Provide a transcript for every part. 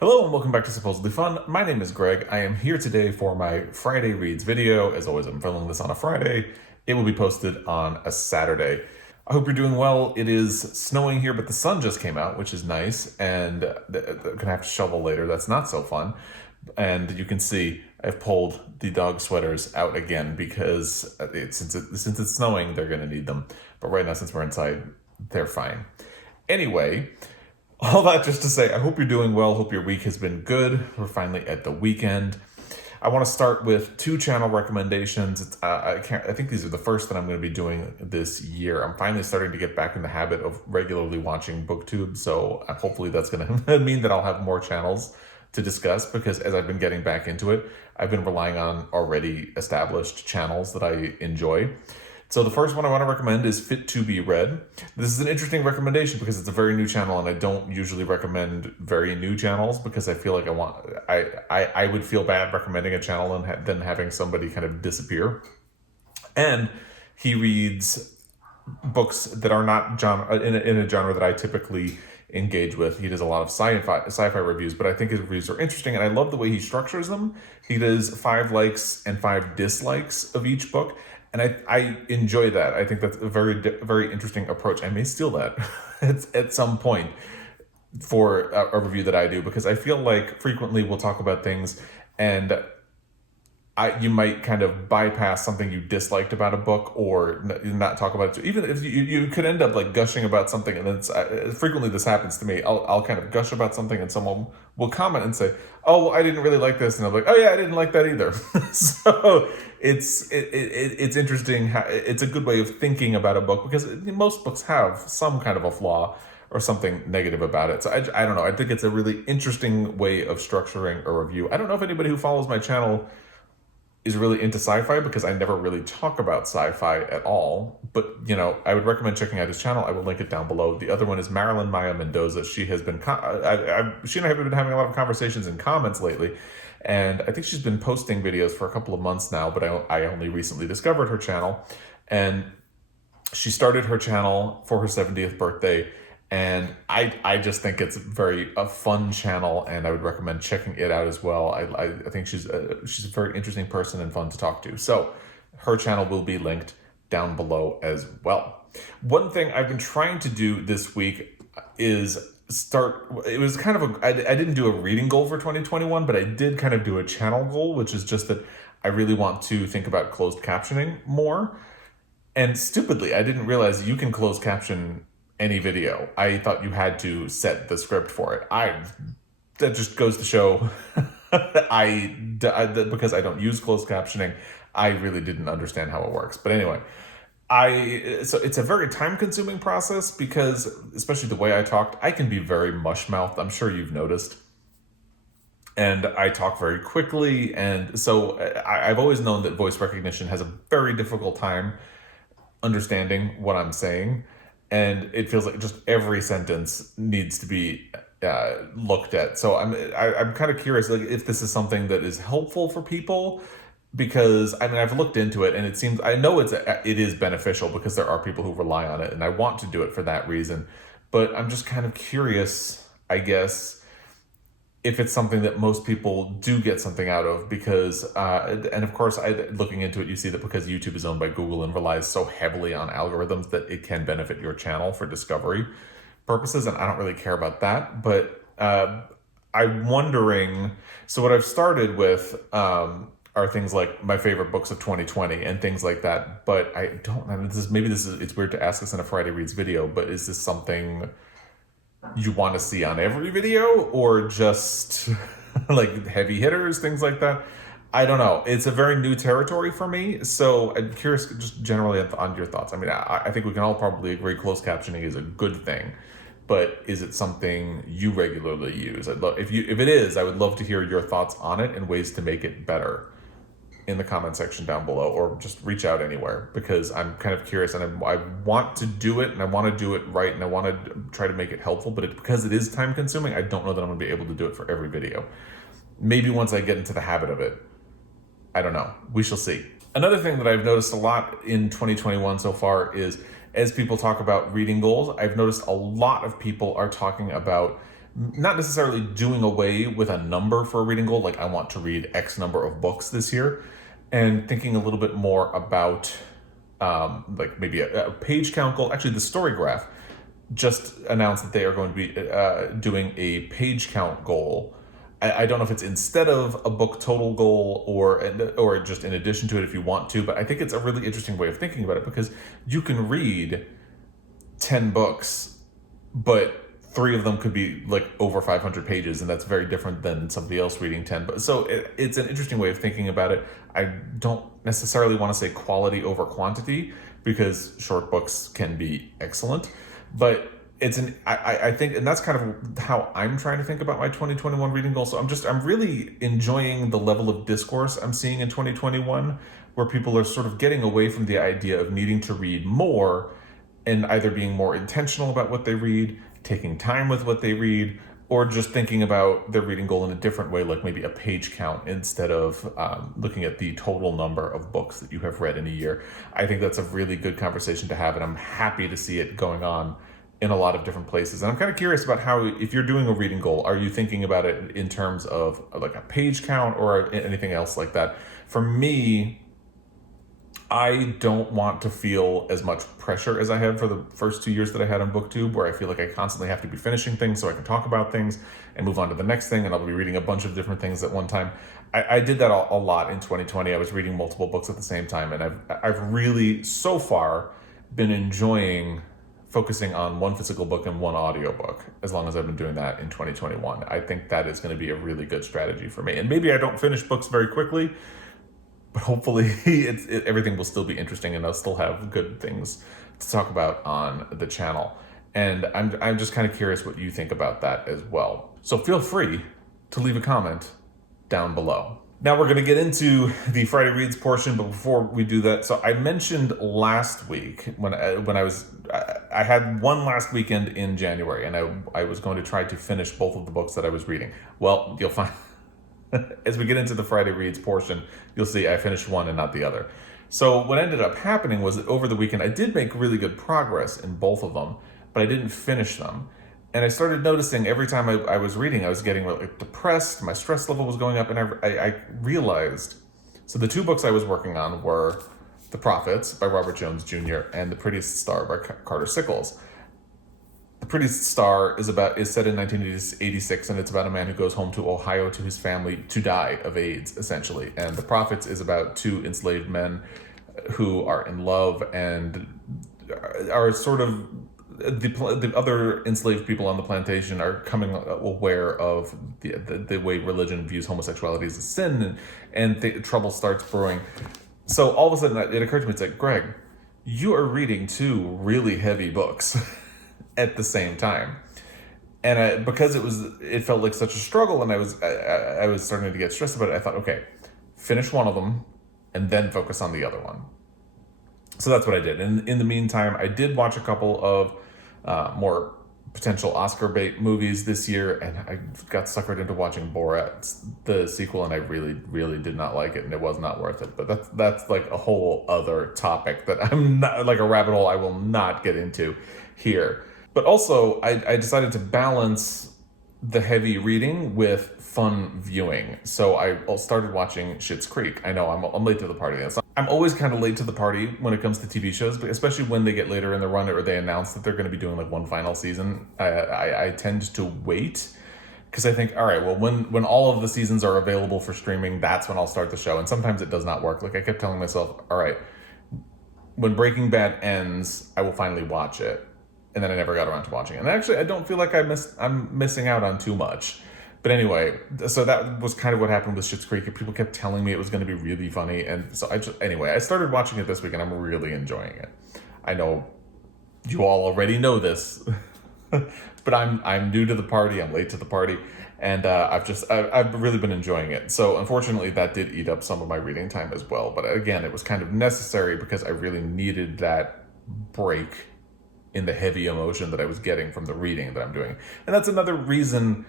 Hello and welcome back to Supposedly Fun. My name is Greg. I am here today for my Friday Reads video. As always, I'm filming this on a Friday. It will be posted on a Saturday. I hope you're doing well. It is snowing here, but the sun just came out, which is nice, and I'm gonna have to shovel later. That's not so fun. And you can see I've pulled the dog sweaters out again because since it's snowing, they're gonna need them. But right now, since we're inside, they're fine. Anyway, all that just to say, I hope you're doing well. Hope your week has been good. We're finally at the weekend. I want to start with two channel recommendations. I think these are the first that I'm going to be doing this year. I'm finally starting to get back in the habit of regularly watching BookTube, so hopefully that's going to mean that I'll have more channels to discuss, because as I've been getting back into it, I've been relying on already established channels that I enjoy. So the first one I want to recommend is Fit to Be Read. This is an interesting recommendation because it's a very new channel, and I don't usually recommend very new channels because I feel like I would feel bad recommending a channel and then having somebody kind of disappear. And he reads books that are not in a genre that I typically engage with. He does a lot of sci-fi reviews, but I think his reviews are interesting, and I love the way he structures them. He does 5 likes and 5 dislikes of each book, and I enjoy that. I think that's a very interesting approach. I may steal that at some point for a review that I do, because I feel like frequently we'll talk about things and you might kind of bypass something you disliked about a book, or not talk about it. Even if you could end up like gushing about something, and it's frequently this happens to me. I'll kind of gush about something, and someone will comment and say, "Oh, well, I didn't really like this," and I'm like, "Oh yeah, I didn't like that either." So it's interesting. It's a good way of thinking about a book, because most books have some kind of a flaw or something negative about it. So I don't know. I think it's a really interesting way of structuring a review. I don't know if anybody who follows my channel is really into sci-fi, because I never really talk about sci-fi at all. But, I would recommend checking out his channel. I will link it down below. The other one is Marilyn Maya Mendoza. She has been, she and I have been having a lot of conversations in comments lately. And I think she's been posting videos for a couple of months now, but I only recently discovered her channel. And she started her channel for her 70th birthday. And I just think it's a fun channel, and I would recommend checking it out as well. I think she's a very interesting person and fun to talk to. So her channel will be linked down below as well. One thing I've been trying to do this week is it was kind of I didn't do a reading goal for 2021, but I did kind of do a channel goal, which is just that I really want to think about closed captioning more. And stupidly, I didn't realize you can close caption any video. I thought you had to set the script for it. That just goes to show because I don't use closed captioning, I really didn't understand how it works. But anyway, so it's a very time-consuming process, because especially the way I talked, I can be very mush-mouthed. I'm sure you've noticed. And I talk very quickly, and so I've always known that voice recognition has a very difficult time understanding what I'm saying. And it feels like just every sentence needs to be looked at. So I'm kind of curious, like, if this is something that is helpful for people, because I've looked into it, and it seems, I know it is beneficial, because there are people who rely on it, and I want to do it for that reason. But I'm just kind of curious, I guess, if it's something that most people do get something out of, because, and of course, looking into it, you see that because YouTube is owned by Google and relies so heavily on algorithms, that it can benefit your channel for discovery purposes, and I don't really care about that. But I'm wondering, so what I've started with are things like my favorite books of 2020 and things like that, but I don't know, it's weird to ask this in a Friday Reads video, but is this something you want to see on every video, or just like heavy hitters, things like that? I don't know. It's a very new territory for me, so I'm curious just generally on your thoughts. I think we can all probably agree closed captioning is a good thing, but is it something you regularly use? If it is, I would love to hear your thoughts on it and ways to make it better in the comment section down below, or just reach out anywhere, because I'm kind of curious, and I want to do it, and I want to do it right, and I want to try to make it helpful, but because it is time consuming, I don't know that I'm going to be able to do it for every video. Maybe once I get into the habit of it. I don't know. We shall see. Another thing that I've noticed a lot in 2021 so far is, as people talk about reading goals, I've noticed a lot of people are talking about not necessarily doing away with a number for a reading goal, like I want to read X number of books this year, and thinking a little bit more about like maybe a page count goal. Actually, the Story Graph just announced that they are going to be doing a page count goal. I don't know if it's instead of a book total goal or just in addition to it if you want to, but I think it's a really interesting way of thinking about it, because you can read 10 books, but 3 of them could be like over 500 pages, and that's very different than somebody else reading 10. But so it's an interesting way of thinking about it. I don't necessarily want to say quality over quantity, because short books can be excellent, but I think, and that's kind of how I'm trying to think about my 2021 reading goal. So I'm really enjoying the level of discourse I'm seeing in 2021, where people are sort of getting away from the idea of needing to read more, and either being more intentional about what they read, taking time with what they read, or just thinking about their reading goal in a different way, like maybe a page count instead of looking at the total number of books that you have read in a year. I think that's a really good conversation to have, and I'm happy to see it going on in a lot of different places. And I'm kind of curious about how, if you're doing a reading goal, are you thinking about it in terms of like a page count or anything else like that? For me, I don't want to feel as much pressure as I had for the first 2 years that I had on BookTube, where I feel like I constantly have to be finishing things so I can talk about things and move on to the next thing, and I'll be reading a bunch of different things at one time. I did that a lot in 2020. I was reading multiple books at the same time, and I've really, so far, been enjoying focusing on one physical book and one audiobook, as long as I've been doing that in 2021. I think that is going to be a really good strategy for me. And maybe I don't finish books very quickly, but hopefully everything will still be interesting, and I'll still have good things to talk about on the channel. And I'm just kind of curious what you think about that as well. So feel free to leave a comment down below. Now we're going to get into the Friday Reads portion, but before we do that, so I mentioned last week when I had one last weekend in January, and I was going to try to finish both of the books that I was reading. Well, you'll find as we get into the Friday Reads portion, you'll see I finished one and not the other. So what ended up happening was that over the weekend, I did make really good progress in both of them, but I didn't finish them. And I started noticing every time I was reading, I was getting really depressed, my stress level was going up, and I realized, so the 2 books I was working on were The Prophets by Robert Jones Jr. and The Prettiest Star by Carter Sickels. The Prettiest Star is set in 1986, and it's about a man who goes home to Ohio to his family to die of AIDS, essentially. And The Prophets is about 2 enslaved men who are in love and are sort of, the other enslaved people on the plantation are coming aware of the way religion views homosexuality as a sin, and trouble starts brewing. So all of a sudden it occurred to me, it's like, Greg, you are reading 2 really heavy books at the same time. And because it felt like such a struggle, and I was starting to get stressed about it, I thought, okay, finish one of them and then focus on the other one. So that's what I did. And in the meantime, I did watch a couple of more potential Oscar bait movies this year, and I got suckered into watching Borat, the sequel, and I really, really did not like it, and it was not worth it. But that's like a whole other topic that I'm not, like a rabbit hole I will not get into here. But also, I decided to balance the heavy reading with fun viewing. So I started watching Schitt's Creek. I know I'm late to the party. I'm always kind of late to the party when it comes to TV shows, but especially when they get later in the run or they announce that they're going to be doing like one final season. I tend to wait, because I think, all right, well, when all of the seasons are available for streaming, that's when I'll start the show. And sometimes it does not work. Like I kept telling myself, all right, when Breaking Bad ends, I will finally watch it. And then I never got around to watching it. And actually, I don't feel like I'm missing out on too much. But anyway, so that was kind of what happened with Schitt's Creek. People kept telling me it was going to be really funny. And so I started watching it this week, and I'm really enjoying it. I know you all already know this, but I'm new to the party. I'm late to the party. And I've really been enjoying it. So unfortunately, that did eat up some of my reading time as well. But again, it was kind of necessary because I really needed that break in the heavy emotion that I was getting from the reading that I'm doing. And that's another reason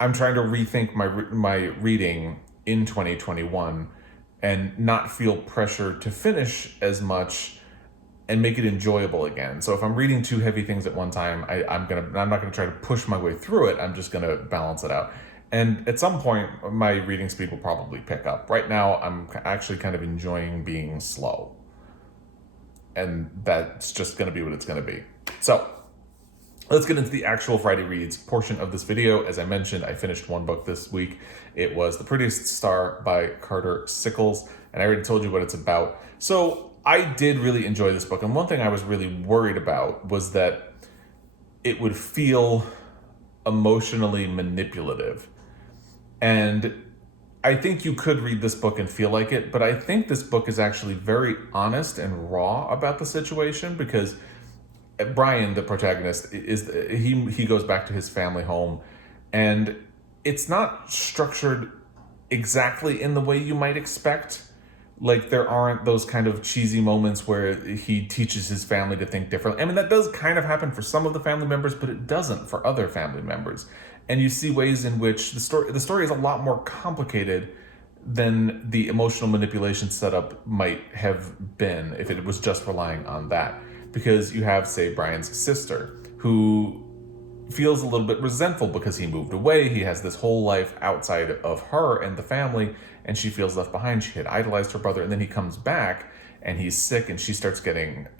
I'm trying to rethink my reading in 2021 and not feel pressure to finish as much, and make it enjoyable again. So if I'm reading two heavy things at one time, I'm not gonna try to push my way through it. I'm just gonna balance it out. And at some point, my reading speed will probably pick up. Right now, I'm actually kind of enjoying being slow, and that's just gonna be what it's gonna be. So let's get into the actual Friday Reads portion of this video. As I mentioned, I finished one book this week. It was The Prettiest Star by Carter Sickels, and I already told you what it's about. So I did really enjoy this book, and one thing I was really worried about was that it would feel emotionally manipulative. And I think you could read this book and feel like it, but I think this book is actually very honest and raw about the situation, because Brian, the protagonist, he goes back to his family home, and it's not structured exactly in the way you might expect. Like, there aren't those kind of cheesy moments where he teaches his family to think differently. I mean, that does kind of happen for some of the family members, but it doesn't for other family members. And you see ways in which the story is a lot more complicated than the emotional manipulation setup might have been if it was just relying on that. Because you have, say, Brian's sister, who feels a little bit resentful because he moved away. He has this whole life outside of her and the family, and she feels left behind. She had idolized her brother, and then he comes back and he's sick, and she starts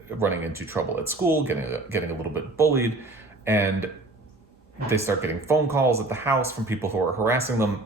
running into trouble at school, getting a little bit bullied, and they start getting phone calls at the house from people who are harassing them,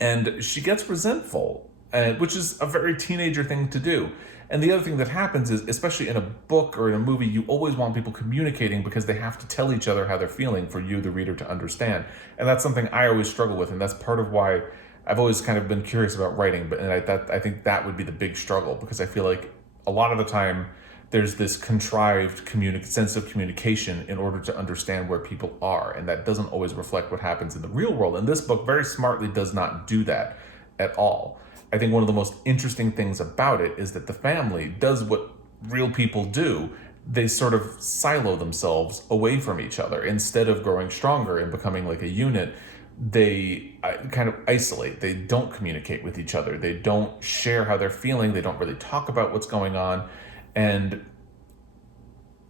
and she gets resentful, which is a very teenager thing to do. And the other thing that happens is, especially in a book or in a movie, you always want people communicating because they have to tell each other how they're feeling for you, the reader, to understand. And that's something I always struggle with, and that's part of why I've always kind of been curious about writing. But I think that would be the big struggle, because I feel like a lot of the time there's this contrived sense of communication in order to understand where people are, and that doesn't always reflect what happens in the real world. And this book very smartly does not do that at all. I think one of the most interesting things about it is that the family does what real people do. They sort of silo themselves away from each other. Instead of growing stronger and becoming like a unit, they kind of isolate. They don't communicate with each other. They don't share how they're feeling. They don't really talk about what's going on. And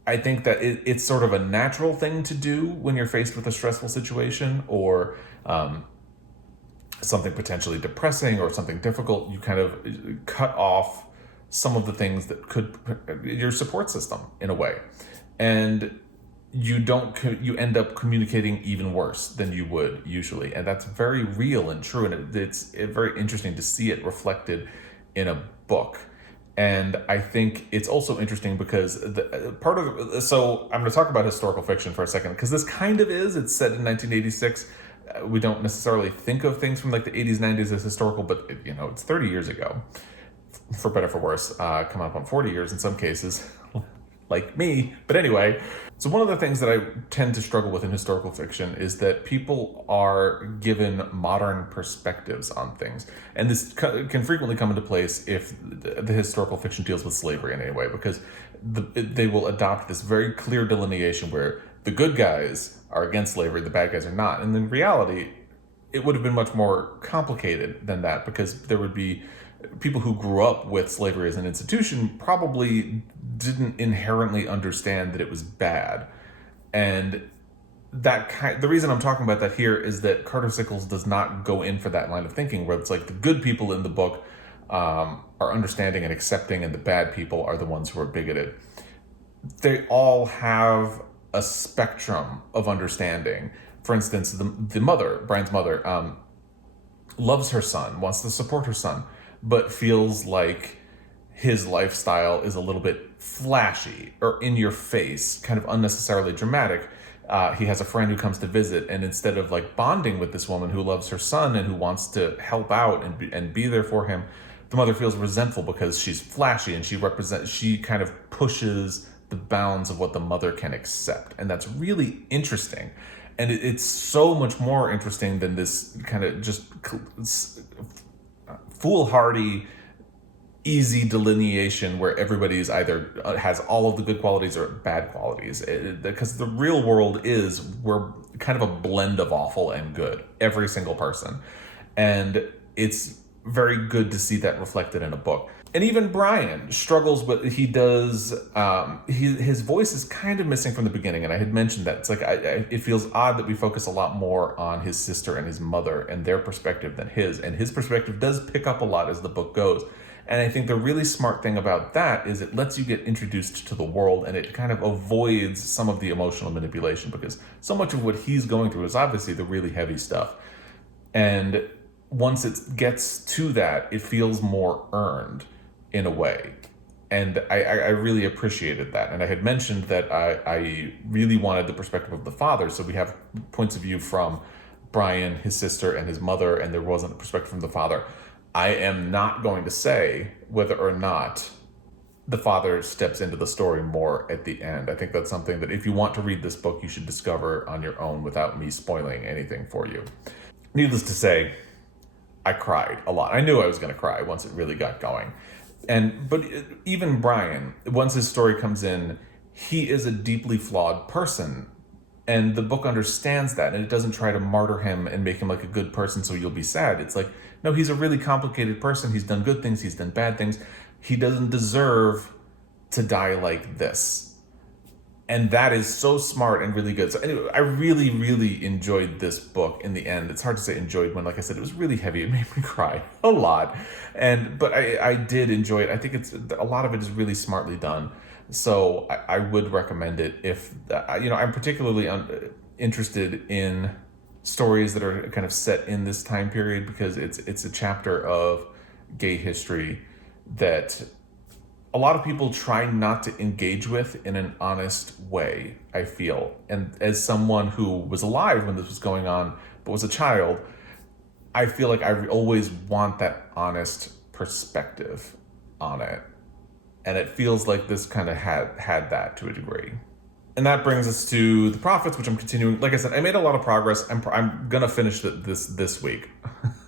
I think that it's sort of a natural thing to do when you're faced with a stressful situation, or something potentially depressing or something difficult. You kind of cut off some of the things that could your support system in a way, and you end up communicating even worse than you would usually. And that's very real and true, and it's very interesting to see it reflected in a book. And I think it's also interesting because so I'm going to talk about historical fiction for a second, because this kind of it's set in 1986. We don't necessarily think of things from like the 80s, 90s as historical, but it's 30 years ago, for better, for worse, coming up on 40 years in some cases, like me. But anyway, so one of the things that I tend to struggle with in historical fiction is that people are given modern perspectives on things. And this can frequently come into place if the historical fiction deals with slavery in any way, because they will adopt this very clear delineation where the good guys are against slavery, the bad guys are not. And in reality, it would have been much more complicated than that, because there would be people who grew up with slavery as an institution probably didn't inherently understand that it was bad. And the reason I'm talking about that here is that Carter Sickels does not go in for that line of thinking, where it's like the good people in the book are understanding and accepting, and the bad people are the ones who are bigoted. They all have a spectrum of understanding. For instance, the mother, Brian's mother, loves her son, wants to support her son, but feels like his lifestyle is a little bit flashy or in your face, kind of unnecessarily dramatic. He has a friend who comes to visit, and instead of like bonding with this woman who loves her son and who wants to help out and be there for him, the mother feels resentful because she's flashy, and she kind of pushes the bounds of what the mother can accept. And that's really interesting. And it's so much more interesting than this kind of just foolhardy, easy delineation where everybody's either has all of the good qualities or bad qualities. Because the real world we're kind of a blend of awful and good, every single person. And it's very good to see that reflected in a book. And even Brian struggles with, he does, his voice is kind of missing from the beginning. And I had mentioned that. It's like, it feels odd that we focus a lot more on his sister and his mother and their perspective than his. And his perspective does pick up a lot as the book goes. And I think the really smart thing about that is it lets you get introduced to the world, and it kind of avoids some of the emotional manipulation, because so much of what he's going through is obviously the really heavy stuff. And once it gets to that, it feels more earned in a way. And I really appreciated that. And I had mentioned that I really wanted the perspective of the father. So we have points of view from Brian, his sister, and his mother, and there wasn't a perspective from the father. I am not going to say whether or not the father steps into the story more at the end. I think that's something that if you want to read this book, you should discover on your own without me spoiling anything for you. Needless to say, I cried a lot. I knew I was going to cry once it really got going. But even Brian, once his story comes in, he is a deeply flawed person. And the book understands that, and it doesn't try to martyr him and make him like a good person so you'll be sad. It's like, no, he's a really complicated person. He's done good things. He's done bad things. He doesn't deserve to die like this. And that is so smart and really good. So anyway, I really, really enjoyed this book in the end. It's hard to say enjoyed when, like I said, it was really heavy. It made me cry a lot. But I did enjoy it. I think a lot of it is really smartly done. So I would recommend it if, I'm particularly interested in stories that are kind of set in this time period, because it's a chapter of gay history that a lot of people try not to engage with in an honest way, I feel. And as someone who was alive when this was going on, but was a child, I feel like I always want that honest perspective on it. And it feels like this kind of had that to a degree. And that brings us to the Prophets, which I'm continuing. Like I said, I made a lot of progress. I'm gonna finish this week.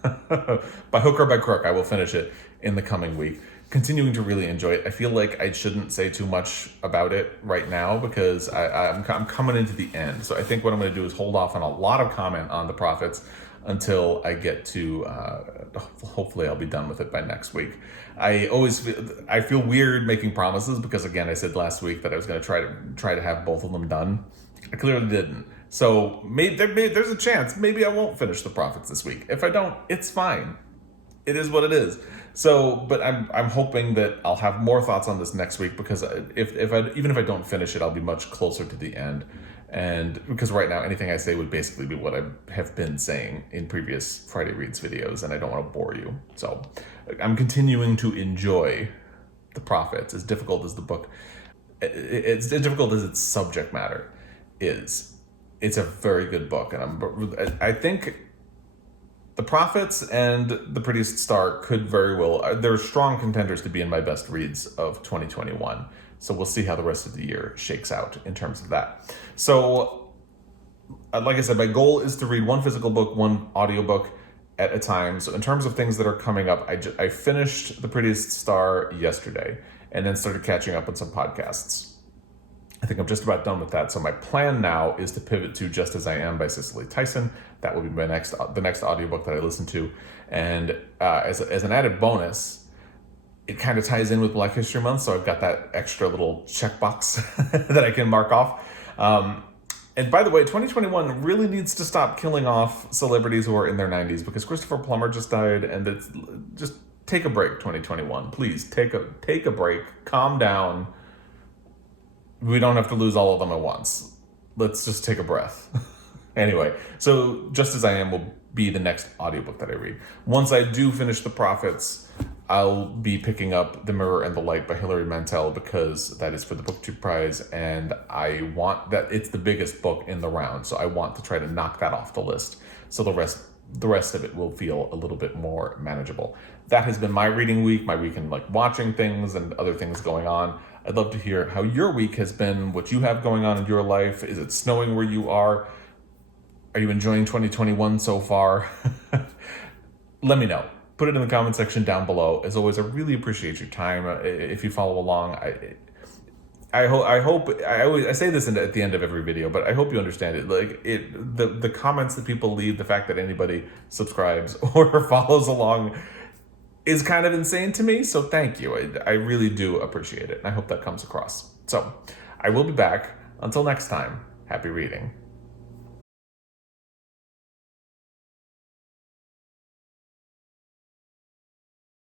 By hook or by crook, I will finish it in the coming week. Continuing to really enjoy it. I feel like I shouldn't say too much about it right now, because I'm coming into the end. So I think what I'm going to do is hold off on a lot of comment on the Prophets until I get to, hopefully I'll be done with it by next week. I feel weird making promises, because again, I said last week that I was going to try to have both of them done. I clearly didn't. So there's a chance maybe I won't finish the Prophets this week. If I don't, it's fine. It is what it is. So, but I'm hoping that I'll have more thoughts on this next week, because even if I don't finish it, I'll be much closer to the end. And because right now anything I say would basically be what I have been saying in previous Friday Reads videos, and I don't want to bore you. So I'm continuing to enjoy the Prophets, as difficult as the book, it's as difficult as its subject matter is. It's a very good book, and I think the Prophets and The Prettiest Star could very well, they're strong contenders to be in my best reads of 2021. So we'll see how the rest of the year shakes out in terms of that. So, like I said, my goal is to read one physical book, one audiobook at a time. So in terms of things that are coming up, I finished The Prettiest Star yesterday, and then started catching up on some podcasts. I think I'm just about done with that. So my plan now is to pivot to Just As I Am by Cicely Tyson. That will be the next audiobook that I listen to. And as an added bonus, it kind of ties in with Black History Month. So I've got that extra little checkbox that I can mark off. And by the way, 2021 really needs to stop killing off celebrities who are in their 90s, because Christopher Plummer just died, and it's just take a break, 2021. Please take a break, calm down. We don't have to lose all of them at once. Let's just take a breath. Anyway, so Just As I Am will be the next audiobook that I read. Once I do finish The Prophets, I'll be picking up The Mirror and the Light by Hilary Mantel, because that is for the BookTube Prize, and I want that. It's the biggest book in the round, so I want to try to knock that off the list, so the rest of it will feel a little bit more manageable. That has been my reading week, my week in like watching things and other things going on. I'd love to hear how your week has been, what you have going on in your life. Is it snowing where you are? Are you enjoying 2021 so far? Let me know. Put it in the comment section down below. As always, I really appreciate your time. If you follow along, I say this at the end of every video, but I hope you understand it. Like the comments that people leave, the fact that anybody subscribes or follows along, is kind of insane to me. So thank you. I really do appreciate it. And I hope that comes across. So I will be back. Until next time, happy reading.